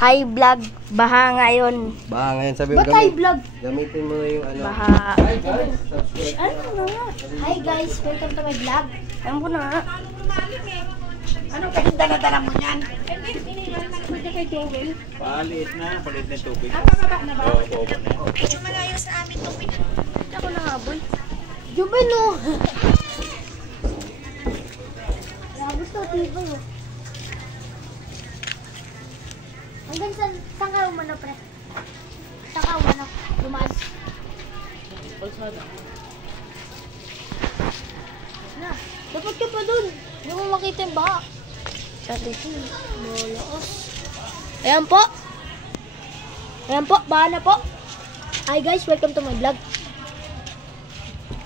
Hi vlog, baha ngayon. Baha ngayon, sabi mo. Ba't hi vlog? Gamitin mo yung ano. Baha. Hi guys, subscribe. Ano nga? Hi guys, welcome to my vlog. Alam ko na nga. Ano kasing dala-dala mo yan? Palit na tubig. Napakabak na ba? Oo, na. Medyo malayo sa amin tubig. Ako na nga boy. Jubay no. Gusto tibay oh. Hanggang saan ka umano pre? Saan ka umano? Lumaan. Na, dapat ka pa dun. Hindi mo makita yung baha. Sabi ko, malakas. Ayan po. Ayan po, baha na po. Hi guys, welcome to my vlog.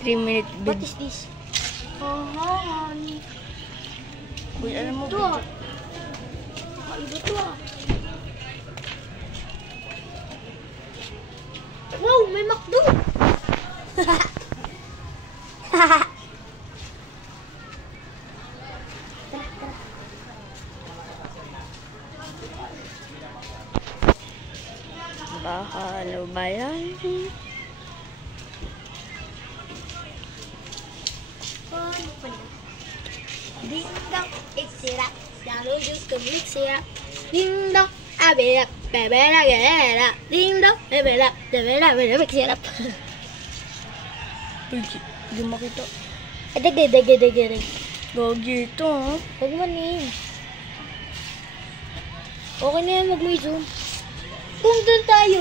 3-minute video. What is this? Oh, honey. Uy, alam mo ba? Iba to ah. Wow, may McDo! Baka ano ba yan? Ding dong, iksira, selalu juga iksira. Ding dong, abela, bebela, bebela. Ding dong, bebela, bebela, bebela, iksira. Hindi makita. Deg. Gogi ito, ha? Huwag man eh. Okay na yan, mag-may zoom. Kung doon tayo.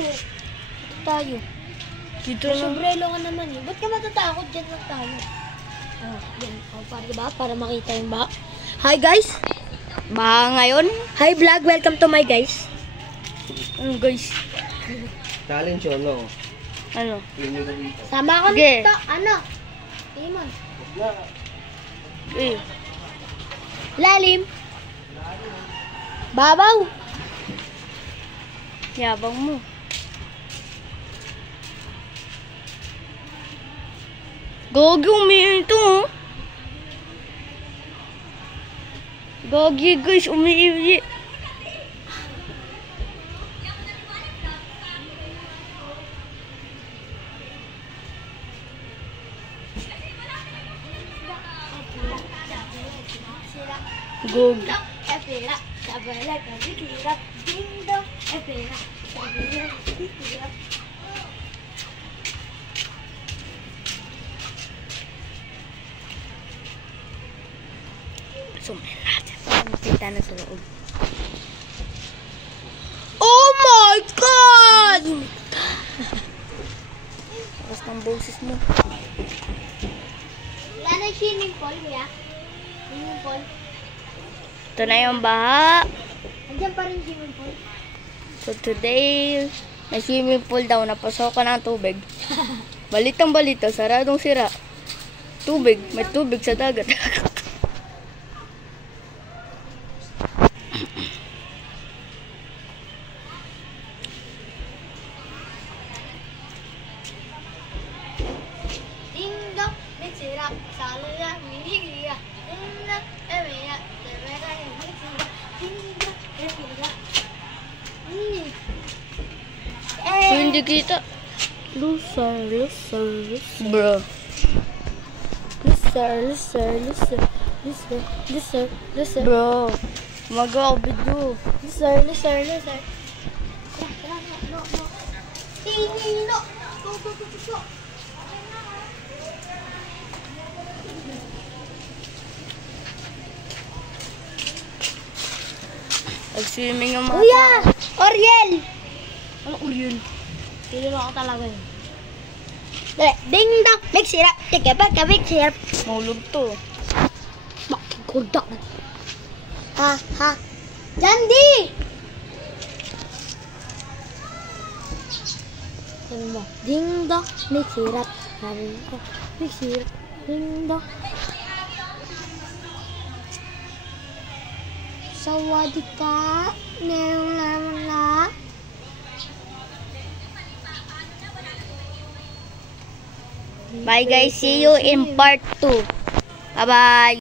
Dito na. Sombrero ka naman eh. Ba't ka matatakot? Diyan lang tayo. Oh, yan. Oh, para diba? Para makita yung baha. Hi guys! Baha ngayon. Hi vlog! Welcome to my guys. Ano guys? Challenge yun, no? Ano? Sige. Sama kami dito. Ano? Iman. Eh. Lalim. Babaw. Yabang mo. Gogi, umiiyak ito, oh. Gogi, guys, umiiyak. Gogi. Sumayin natin para makita na sa loob. Oh my God! Tapos ng boses mo. Wala na yung swimming pool, kuya. Swimming pool. Ito na yung baha. Andiyan pa rin swimming pool. So today, may swimming pool daw. Napasokan ng tubig. Balitang balita, saradong sira. Tubig, may tubig sa dagat. Ding-dong, may sira. Salala, minigira. Ding-dong, emera. Emera, minigira. Ding-dong, emera. So, hindi kita. Loser. Bro. Loser. Bro. Magawa video. Loser. No. Tinino. Go. Nag-swimming yung mga Kuya! tao. Oriel! Ano Oriel? Tinino ako talaga yun. Dali, ding dong, make syrup. Take back, make syrup. Mahulog to. Kurdak. Ha. Jandi! Ano mo? Ding dong, make syrup. Make syrup. Ding dong. Sawadika. Meron naman na. Bye guys, see you in part 2. Bye-bye.